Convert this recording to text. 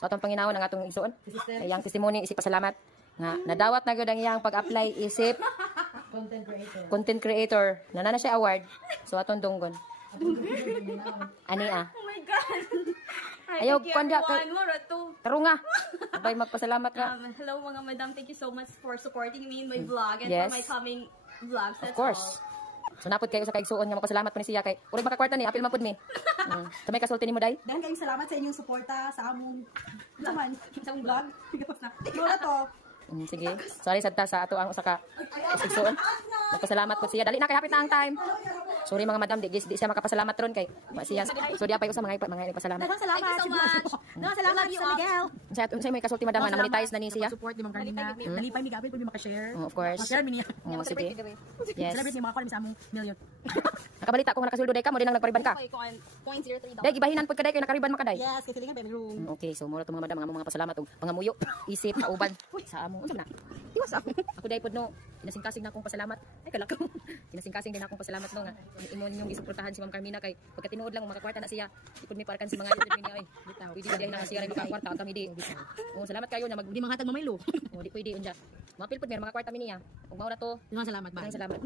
So atong panginahon ang atong igsuon. Iyang testimony isip pasalamat nga nadawat na gyud ang iyang pag-apply isip content creator. Nanana siya award. So atong dunggon. Ani Oh my God. Ayaw panda kay tarunga. Abay magpasalamat ka. Hello mga madam, thank you so much for supporting me in my vlog and Yes. for my coming vlogs. That's Of course. So napod kayo sa kaigsuon nga magpasalamat po ni siya kay urag makakwarta ni apil man pud mi. Sa may kasulti nimo day? Dahil kayong salamat sa inyong suporta sa among naman sa among vlog. Wala to. Sige. Sorry sadta sa ato ang usa ka kaigsuon. Magpasalamat po siya. Dali na kay hapit na ang time. Sorry mga madam, di siya makapasalamat ron kay siya. So di apay usa mga nagpasalamat. Salamat. Thank you so much. Salamat sa Miguel. Sa may kasulti madam na monetize na ni siya. Support ni Ma'am Carlina. Nalipay mi gabel pud mi maka-share. Of course. Share mi niya. Sige. Yes. Celebrate ni mga kon sa among million. Nakabalita ko nga nakasuldo day ka mo din nang nagpariban ka. Okay, 0.03 Day gibahinan pud kaday kay nakariban makaday. Yes, kasi lingan pa room. Okay, so mura to mga madam mga pasalamat og pangamuyo, isip, kauban sa amo. Unsa na? Tiwas ako. Ako day pud no, kinasingkasing na akong pasalamat. Ay kalakaw. Kinasingkasing din akong pasalamat no nga imo ninyong gisuportahan si Ma'am Carmina kay pagka tinuod lang makakwarta na siya. Di pud mi parakan si mga YouTube niya ay. Pwede di na siya rin makakwarta kami di. Oh, salamat kayo na Di mga hatag mamaylo. Oh, di pwede unja. Mapil pud mer makakwarta mi niya. Ug mao na to. Salamat ba? Salamat.